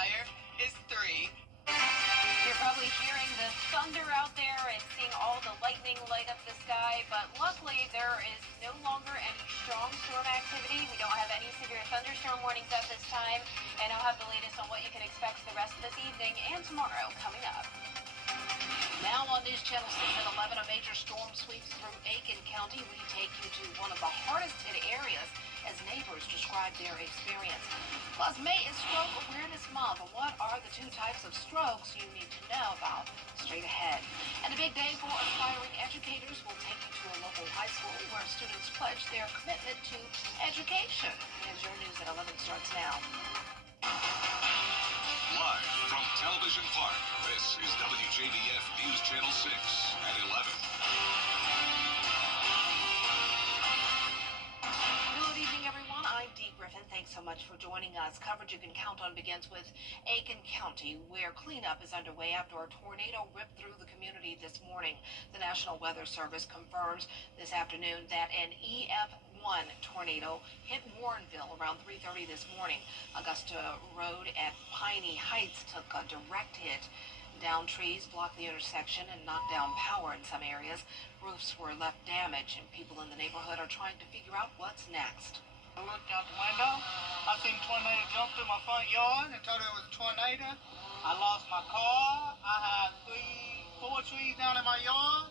higher is 3. You're probably hearing the thunder out there and seeing all the lightning light up the sky, but luckily there is no longer any strong storm activity. We don't have any severe thunderstorm warnings at this time, and I'll have the latest on what you can expect for the rest of this evening and tomorrow coming up. Now on News Channel 6 at 11, a major storm sweeps through Aiken County. We take you to one of the hardest hit areas as neighbors describe their experience. Plus, May is Stroke Awareness Month. What are the 2 types of strokes you need to know about? Straight ahead. And a big day for aspiring educators. We'll take you to a local high school where students pledge their commitment to education. As your news at 11 starts now. Live from Television Park, this is WJBF News Channel 6 at 11. Thanks so much for joining us. Coverage you can count on begins with Aiken County, where cleanup is underway after a tornado ripped through the community this morning. The National Weather Service confirms this afternoon that an EF1 tornado hit Warrenville around 3:30 this morning. Augusta Road at Piney Heights took a direct hit. Downed trees blocked the intersection and knocked down power in some areas. Roofs were left damaged, and people in the neighborhood are trying to figure out what's next. I looked out the window. I seen a tornado jump through my front yard and thought it was a tornado. I lost my car. I had 4 trees down in my yard.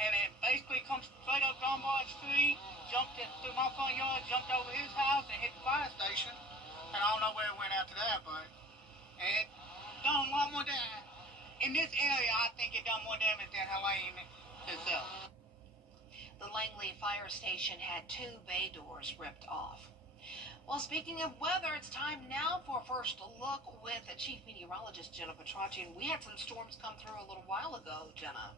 And it basically comes straight up Lombard Street, jumped it through my front yard, jumped over his house and hit the fire station. And I don't know where it went after that, but it done a lot more damage. In this area, I think it done more damage than Helene itself. The Langley Fire Station had 2 bay doors ripped off. Well, speaking of weather, it's time now for a first look with Chief Meteorologist Jenna Petracci. We had some storms come through a little while ago, Jenna.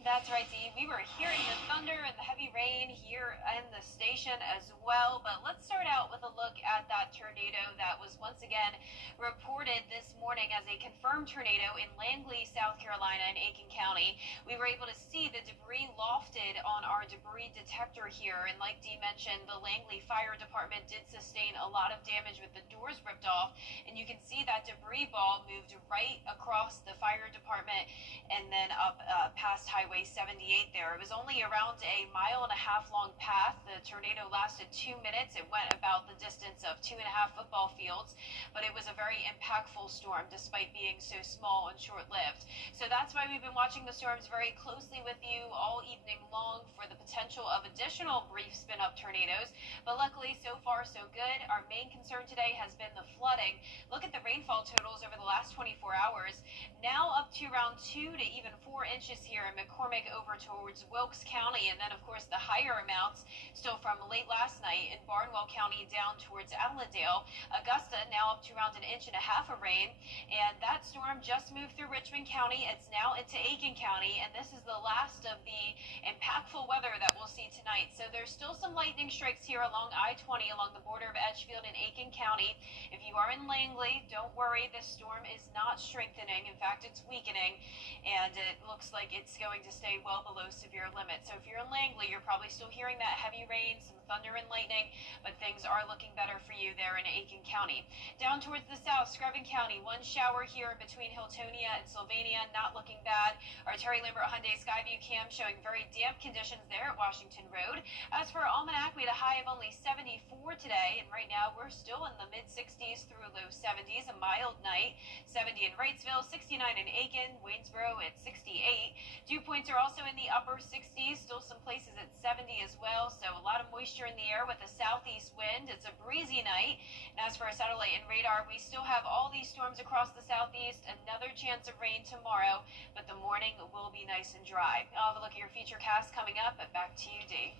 That's right, Dee. We were hearing the thunder and the heavy rain here in the station as well. But let's start out with a look at that tornado that was once again reported this morning as a confirmed tornado in Langley, South Carolina, in Aiken County. We were able to see the debris lofted on our debris detector here. And like Dee mentioned, the Langley Fire Department did sustain a lot of damage with the doors ripped off. And you can see that debris ball moved right across the fire department and then up past Highway 78 there. It was only around a 1.5 mile long path. The tornado lasted 2 minutes. It went about the distance of 2.5 football fields, but it was a very impactful storm despite being so small and short-lived. So that's why we've been watching the storms very closely with you all evening long for the potential of additional brief spin-up tornadoes. But luckily, so far so good. Our main concern today has been the flooding. Look at the rainfall totals over the last 24 hours. Now up to around 2 to even 4 inches here in McCormick over towards Wilkes County, and then of course the higher amounts still from late last night in Barnwell County down towards Allendale. Augusta now up to around 1.5 inches of rain, and that storm just moved through Richmond County. It's now into Aiken County, and this is the last of the impactful weather that we'll see tonight. So there's still some lightning strikes here along I-20 along the border of Edgefield and Aiken County. If you are in Langley, don't worry, this storm is not strengthening. In fact, it's weakening, and it looks like it's going to stay well below severe limits. So if you're in Langley, you're probably still hearing that heavy rain, some thunder and lightning, but things are looking better for you there in Aiken County. Down towards the south, Scrubbin County, one shower here between Hiltonia and Sylvania, not looking bad. Our Terry Lambert Hyundai Skyview cam showing very damp conditions there at Washington Road. As for Almanac, we had a high of only 74 today, and right now we're still in the mid-60s through low 70s, a mild night. 70 in Wrightsville, 69 in Aiken, Waynesboro at 68. Dew points are also in the upper 60s, still some places at 70 as well, so a lot of moisture in the air with a southeast wind. It's a breezy night. And as for our satellite and radar, we still have all these storms across the southeast, another chance of rain tomorrow, but the morning will be nice and dry. I'll have a look at your feature cast coming up, but back to you, Dee.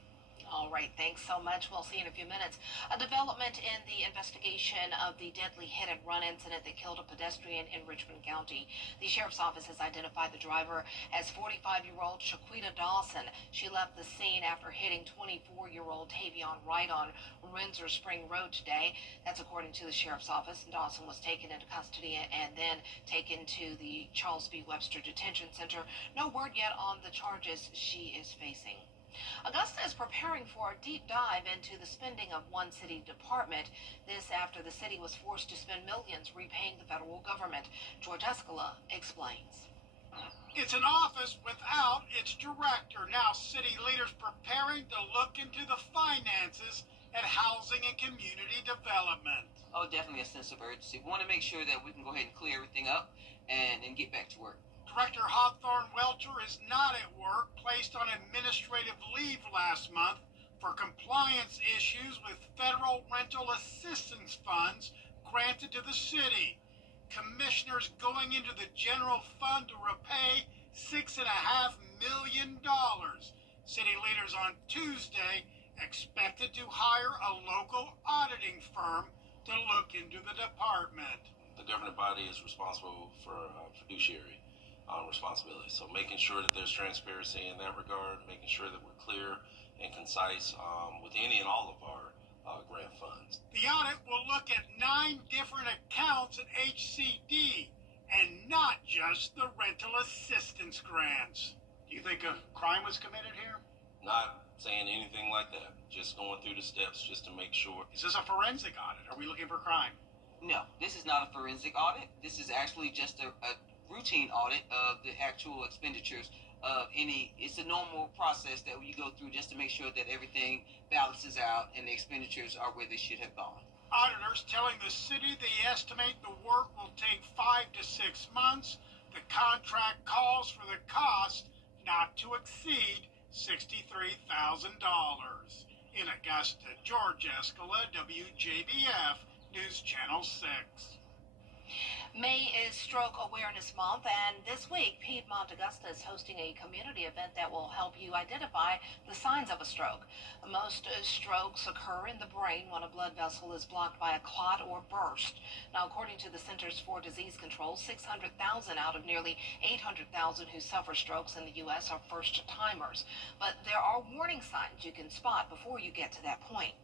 All right, thanks so much. We'll see you in a few minutes. A development in the investigation of the deadly hit-and-run incident that killed a pedestrian in Richmond County. The sheriff's office has identified the driver as 45-year-old Shaquita Dawson. She left the scene after hitting 24-year-old Tavion Wright on Windsor Spring Road today. That's according to the sheriff's office. Dawson was taken into custody and then taken to the Charles B. Webster Detention Center. No word yet on the charges she is facing. Augusta is preparing for a deep dive into the spending of one city department. This after the city was forced to spend millions repaying the federal government. George Escala explains. It's an office without its director. Now city leaders preparing to look into the finances at housing and community development. Oh, definitely a sense of urgency. We want to make sure that we can go ahead and clear everything up and get back to work. Director Hawthorne Welcher is not at work, placed on administrative leave last month for compliance issues with federal rental assistance funds granted to the city. Commissioners going into the general fund to repay $6.5 million. City leaders on Tuesday expected to hire a local auditing firm to look into the department. The governing body is responsible for fiduciary responsibility. So making sure that there's transparency in that regard, making sure that we're clear and concise with any and all of our grant funds. The audit will look at 9 different accounts at HCD and not just the rental assistance grants. Do you think a crime was committed here? Not saying anything like that. Just going through the steps just to make sure. Is this a forensic audit? Are we looking for crime? No, this is not a forensic audit. This is actually just a routine audit of the actual expenditures of any. It's a normal process that you go through just to make sure that everything balances out and the expenditures are where they should have gone. Auditors telling the city they estimate the work will take 5 to 6 months. The contract calls for the cost not to exceed $63,000. In Augusta, George Escala, WJBF, News Channel 6. May is Stroke Awareness Month, and this week, Piedmont Augusta is hosting a community event that will help you identify the signs of a stroke. Most strokes occur in the brain when a blood vessel is blocked by a clot or burst. Now, according to the Centers for Disease Control, 600,000 out of nearly 800,000 who suffer strokes in the U.S. are first-timers. But there are warning signs you can spot before you get to that point.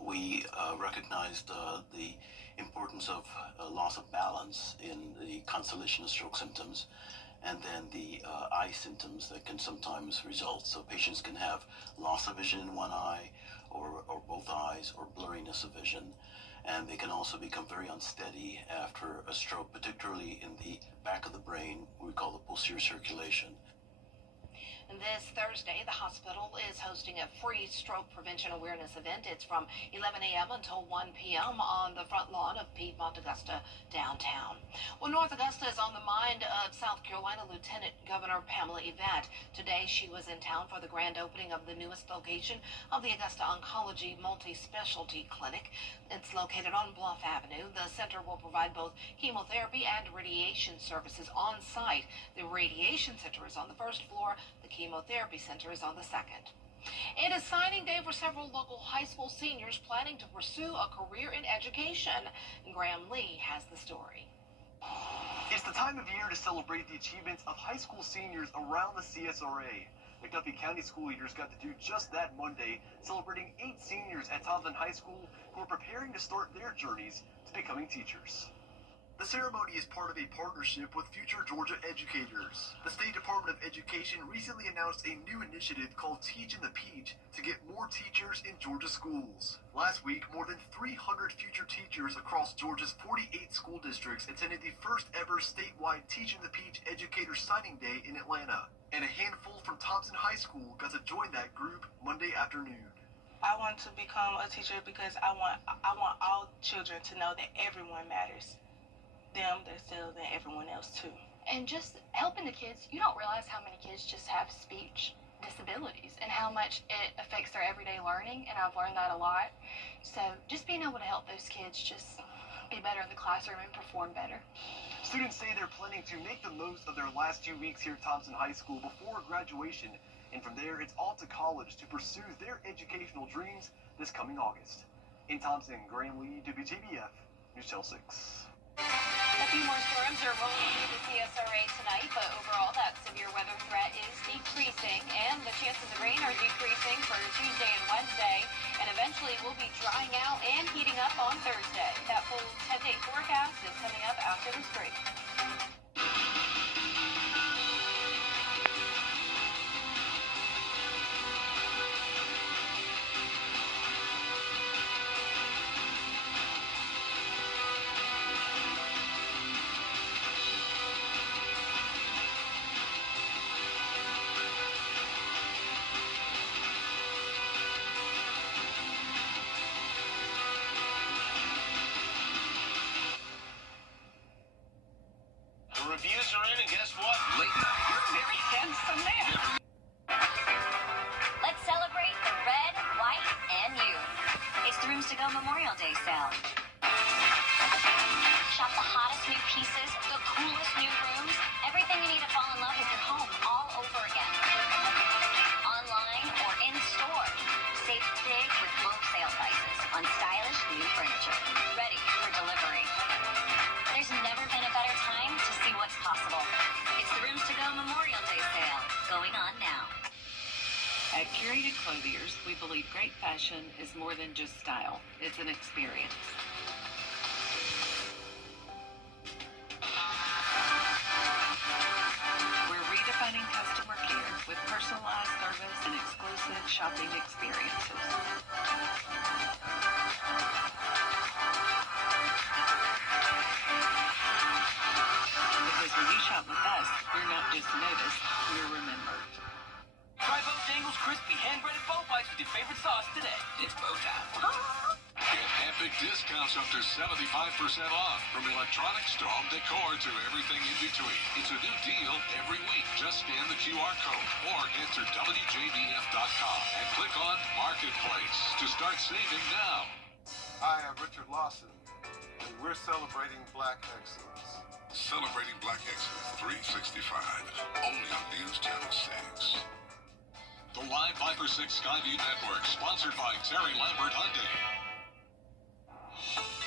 We recognized the importance of loss of balance in the constellation of stroke symptoms, and then the eye symptoms that can sometimes result. So patients can have loss of vision in one eye or both eyes, or blurriness of vision, and they can also become very unsteady after a stroke, particularly in the back of the brain, we call the posterior circulation. This Thursday, the hospital is hosting a free stroke prevention awareness event. It's from 11 a.m. until 1 p.m. on the front lawn of Piedmont Augusta downtown. Well, North Augusta is on the mind of South Carolina Lieutenant Governor Pamela Yvette. Today, she was in town for the grand opening of the newest location of the Augusta Oncology Multi-Specialty Clinic. It's located on Bluff Avenue. The center will provide both chemotherapy and radiation services on site. The radiation center is on the first floor. The chemotherapy center is on the second. It is signing day for several local high school seniors planning to pursue a career in education. Graham Lee has the story. It's the time of year to celebrate the achievements of high school seniors around the CSRA. McDuffie County school leaders got to do just that Monday, celebrating 8 seniors at Thompson High School who are preparing to start their journeys to becoming teachers. The ceremony is part of a partnership with Future Georgia Educators. The State Department of Education recently announced a new initiative called Teach in the Peach to get more teachers in Georgia schools. Last week, more than 300 future teachers across Georgia's 48 school districts attended the first ever statewide Teach in the Peach Educator Signing Day in Atlanta. And a handful from Thompson High School got to join that group Monday afternoon. I want to become a teacher because I want all children to know that everyone matters. Them, themselves, and everyone else too. And just helping the kids, you don't realize how many kids just have speech disabilities and how much it affects their everyday learning, and I've learned that a lot. So just being able to help those kids just be better in the classroom and perform better. Students say they're planning to make the most of their last 2 weeks here at Thompson High School before graduation, and from there it's all to college to pursue their educational dreams this coming August. In Thompson, Graham Lee, WJBF, News Channel 6. A few more storms are rolling through the CSRA tonight, but overall that severe weather threat is decreasing, and the chances of rain are decreasing for Tuesday and Wednesday, and eventually will be drying out and heating up on Thursday. That full 10-day forecast is coming up after this break. Memorial Day sale. Shop the hottest new pieces, the coolest new rooms, everything you need to fall in love with your home all over again. Online or in store. Save big with low sale prices on stylish new furniture. Ready for delivery. There's never been a better time to see what's possible. It's the Rooms to Go Memorial Day sale going on now. At Curated Clothiers, we believe great fashion is more than just style. It's an experience. We're redefining customer care with personalized service and exclusive shopping experiences. Because when you shop with us, you're not just noticed, you're remembered. Try Bojangles crispy hand-breaded bow bites with your favorite sauce today. It's bow time. Get epic discounts up to 75% off, from electronics to home decor to everything in between. It's a new deal every week. Just scan the QR code or enter WJBF.com and click on Marketplace to start saving now. Hi, I'm Richard Lawson, and we're celebrating Black Excellence. Celebrating Black Excellence 365, only on News Channel 6. The Live Viper 6 Skyview Network, sponsored by Terry Lambert Hyundai.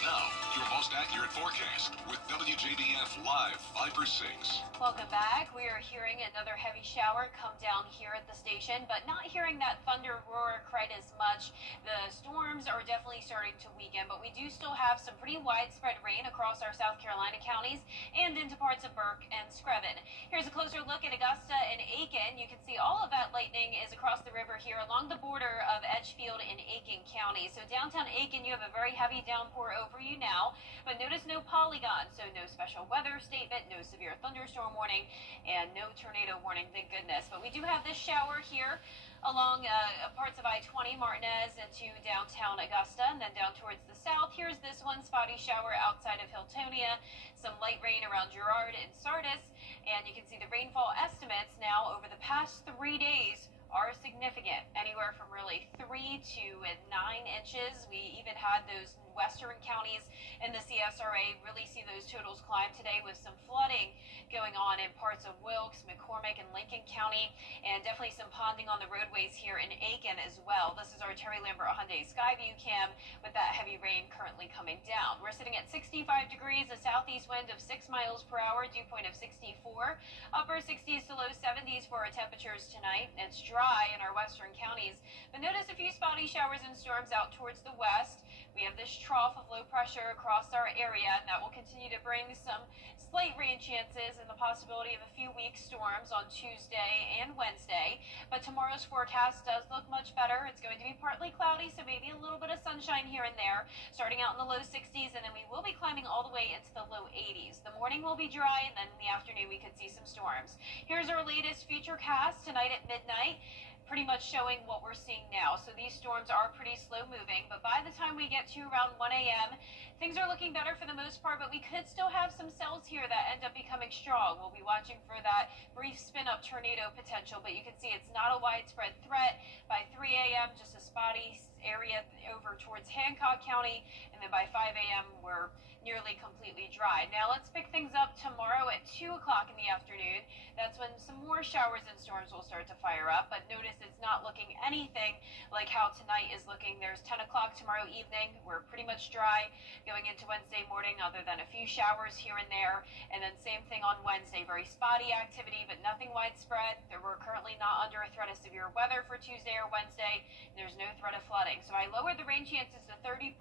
Now, your most accurate forecast with WJBF Live Viper 6. Welcome back. We are hearing another heavy shower come down here at the station, but not hearing that thunder roar quite as much. The storms are definitely starting to weaken, but we do still have some pretty widespread rain across our South Carolina counties and into parts of Burke and Screven. Here's a closer look at Augusta and Aiken. You can see all of that lightning is across the river here along the border of Edgefield and Aiken County. So downtown Aiken, you have a very heavy downpour over you now, but notice no polygon, so no special weather statement, no severe thunderstorm warning, and no tornado warning, thank goodness. But we do have this shower here along parts of I-20, Martinez, into downtown Augusta, and then down towards the south. Here's this one spotty shower outside of Hiltonia, some light rain around Girard and Sardis, and you can see the rainfall estimates now over the past 3 days are significant, anywhere from really 3 to 9 inches. We even had those western counties in the CSRA really see those totals climb today, with some flooding going on in parts of Wilkes, McCormick, and Lincoln County, and definitely some ponding on the roadways here in Aiken as well. This is our Terry Lambert Hyundai Skyview cam with that heavy rain currently coming down. We're sitting at 65 degrees, a southeast wind of 6 miles per hour, dew point of 64, upper 60s to low 70s for our temperatures tonight. It's dry in our western counties, but notice a few spotty showers and storms out towards the west. We have this trough of low pressure across our area, and that will continue to bring some slight rain chances and the possibility of a few weak storms on Tuesday and Wednesday. But tomorrow's forecast does look much better. It's going to be partly cloudy, so maybe a little bit of sunshine here and there, starting out in the low 60s, and then we will be climbing all the way into the low 80s. The morning will be dry, and then in the afternoon we could see some storms. Here's our latest futurecast tonight at midnight, pretty much showing what we're seeing now. So these storms are pretty slow moving, but by the time we get to around 1 a.m., things are looking better for the most part, but we could still have some cells here that end up becoming strong. We'll be watching for that brief spin-up tornado potential, but you can see it's not a widespread threat. By 3 a.m., just a spotty area over towards Hancock County, and then by 5 a.m., we're nearly completely dry. Now let's pick things up tomorrow at 2 o'clock in the afternoon. That's when some more showers and storms will start to fire up, but notice it's not looking anything like how tonight is looking. There's 10 o'clock tomorrow evening. We're pretty much dry going into Wednesday morning, other than a few showers here and there, and then same thing on Wednesday. Very spotty activity, but nothing widespread. We're currently not under a threat of severe weather for Tuesday or Wednesday. There's no threat of flooding. So I lowered the rain chances to 30%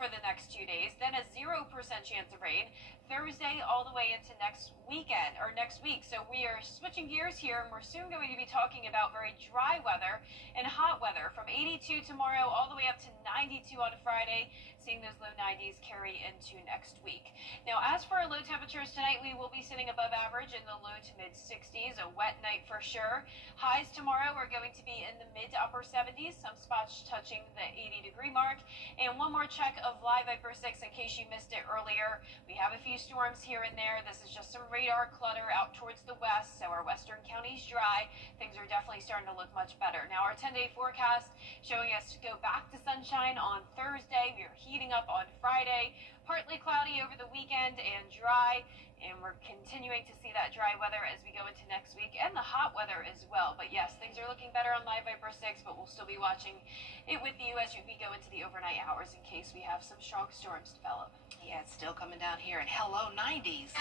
for the next 2 days, then a 0% chance of rain Thursday all the way into next week. So we are switching gears here, and we're soon going to be talking about very dry weather and hot weather, from 82 tomorrow all the way up to 92 on Friday, seeing those low 90s carry into next week. Now, as for our low temperatures tonight, we will be sitting above average in the low to mid 60s, a wet night for sure. Highs tomorrow are going to be in the mid to upper 70s, some spots touching the 80-degree mark. And one more check of Live Viper 6 in case you missed it earlier. We have a few storms here and there. This is just some radar clutter out towards the west, so our western counties dry. Things are definitely starting to look much better. Now, our 10-day forecast forecast showing us to go back to sunshine on Thursday. We are heating up on Friday. Partly cloudy over the weekend and dry. And we're continuing to see that dry weather as we go into next week and the hot weather as well. But yes, things are looking better on Live Viper 6, but we'll still be watching it with you as we go into the overnight hours in case we have some strong storms develop. Yeah, it's still coming down here, and hello 90s.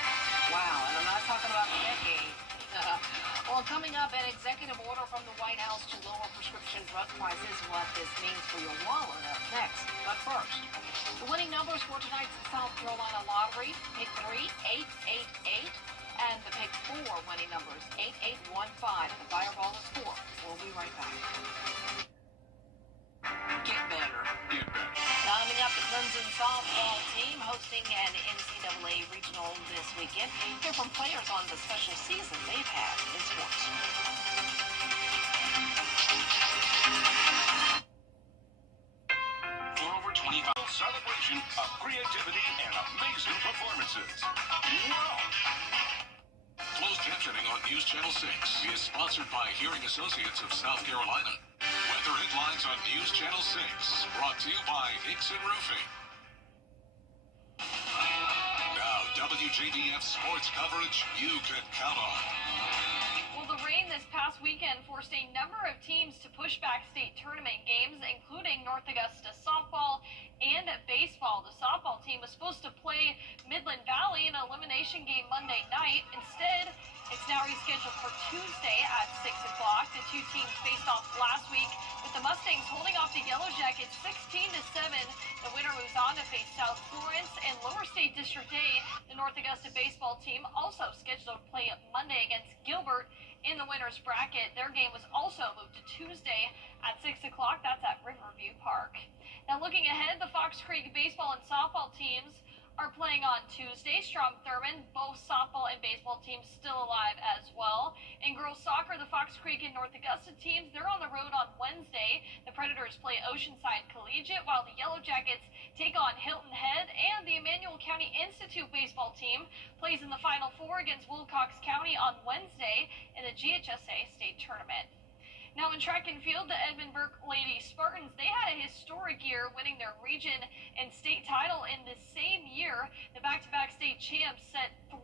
Wow, and I'm not talking about the decade. Well, coming up, an executive order from the White House to lower prescription drug prices, what this means for your wallet up next. But first, the winning numbers for tonight's South Carolina lottery, pick 3, 888, and the pick 4 winning numbers, 8815. The fireball is 4. We'll be right back. Get better. Get better. Coming up, the Clemson softball team hosting an NCAA regional this weekend. Hear from players on the special season they've had in sports. For over 25 celebration of creativity and amazing performances. Wow! Closed captioning on News Channel 6 is sponsored by Hearing Associates of South Carolina. Weather headlines on News Channel 6, brought to you by Hickson Roofing. Now, WJBF sports coverage you can count on. Well, the rain this past weekend forced a number of teams to push back state tournament games, including North Augusta softball and baseball. The softball team was supposed to play Midland Valley in an elimination game Monday night. Instead, it's now rescheduled for Tuesday at 6 o'clock. The two teams faced off last week, with the Mustangs holding off the Yellow Jackets 16-7. The winner moves on to face South Florence and Lower State District A. The North Augusta baseball team also scheduled to play Monday against Gilbert in the winner's bracket. Their game was also moved to Tuesday at 6 o'clock. That's at Riverview Park. Now looking ahead, the Fox Creek baseball and softball teams are playing on Tuesday. Strom Thurmond, both softball and baseball teams still alive as well. In girls soccer, the Fox Creek and North Augusta teams, they're on the road on Wednesday. The Predators play Oceanside Collegiate, while the Yellow Jackets take on Hilton Head, and the Emmanuel County Institute baseball team plays in the Final Four against Wilcox County on Wednesday in the GHSA state tournament. Now in track and field, the Edmund Burke Lady Spartans, they had a historic year, winning their region and state title in the same year. The back-to-back state champs set 3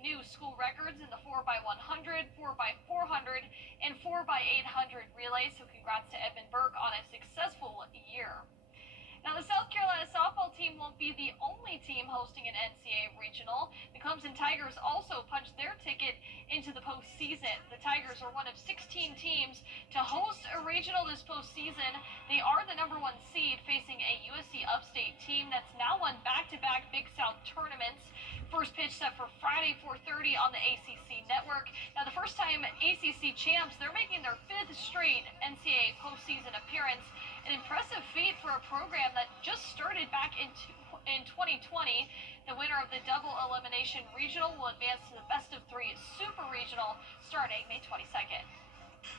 new school records in the 4x100, 4x400, and 4x800 relays. So congrats to Edmund Burke on a successful year. Now, the South Carolina softball team won't be the only team hosting an NCAA regional. The Clemson Tigers also punched their ticket into the postseason. The Tigers are one of 16 teams to host a regional this postseason. They are the #1 seed, facing a USC Upstate team that's now won back-to-back Big South tournaments. First pitch set for Friday, 4:30 on the ACC network. Now, the first-time ACC champs, they're making their 5th straight NCAA postseason appearance. An impressive feat for a program that just started back in 2020. The winner of the double elimination regional will advance to the best-of-3 super regional starting May 22nd.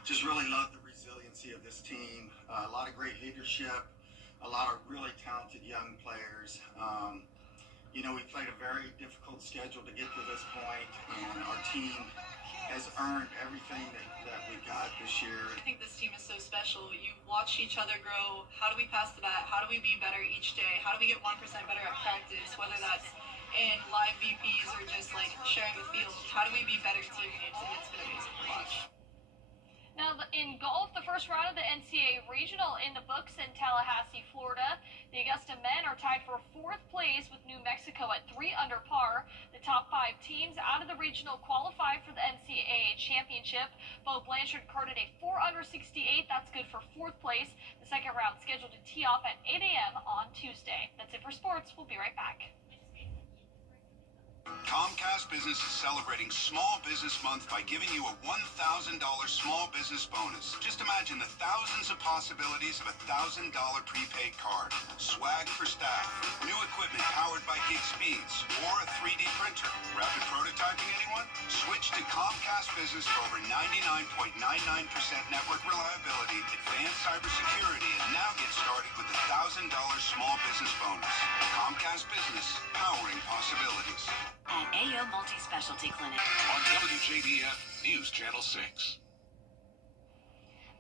Just really love the resiliency of this team. A lot of great leadership, a lot of really talented young players. You know, we played a very difficult schedule to get to this point, and our team has earned everything that we got this year. I think this team is so special. You watch each other grow. How do we pass the bat? How do we be better each day? How do we get 1% better at practice, whether that's in live VPs or just like sharing the field? How do we be better teammates? And it's been amazing to watch. Now, in golf, the first round of the NCAA Regional in the books in Tallahassee, Florida. The Augusta men are tied for 4th place with New Mexico at 3 under par. The top 5 teams out of the regional qualify for the NCAA Championship. Bo Blanchard carded a 4 under 68. That's good for 4th place. The second round scheduled to tee off at 8 a.m. on Tuesday. That's it for sports. We'll be right back. Comcast Business is celebrating Small Business Month by giving you a $1,000 small business bonus. Just imagine the thousands of possibilities of a $1,000 prepaid card, swag for staff, new equipment powered by gig speeds, or a 3D printer. Rapid prototyping, anyone? Switch to Comcast Business for over 99.99% network reliability, advanced cybersecurity, and now get started with a $1,000 small business bonus. Comcast Business, powering possibilities. At AO Multi-Specialty Clinic. On WJBF News Channel 6.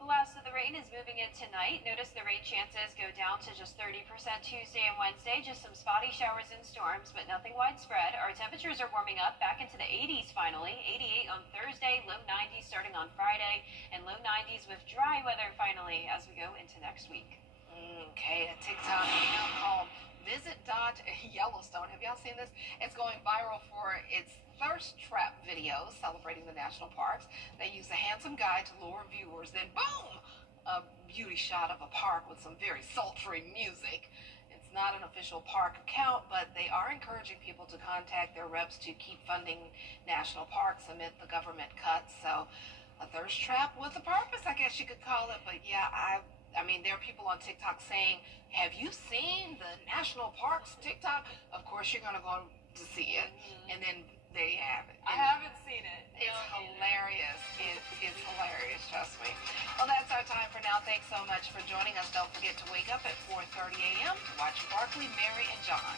The last of the the rain is moving in tonight. Notice the rain chances go down to just 30% Tuesday and Wednesday. Just some spotty showers and storms, but nothing widespread. Our temperatures are warming up back into the 80s finally. 88 on Thursday, low 90s starting on Friday, and low 90s with dry weather finally as we go into next week. Okay, a TikTok account called Visit.Yellowstone. Have y'all seen this? It's going viral for its thirst trap videos celebrating the national parks. They use a handsome guy to lure viewers, then boom, a beauty shot of a park with some very sultry music. It's not an official park account, but they are encouraging people to contact their reps to keep funding national parks amid the government cuts. So a thirst trap with a purpose, I guess you could call it. But yeah, I mean, there are people on TikTok saying, have you seen the national parks TikTok? Of course, you're going to go to see it. And then there you have it. I haven't seen it. It's hilarious. It's hilarious, trust me. Well, that's our time for now. Thanks so much for joining us. Don't forget to wake up at 4:30 a.m. to watch Barkley, Mary, and John.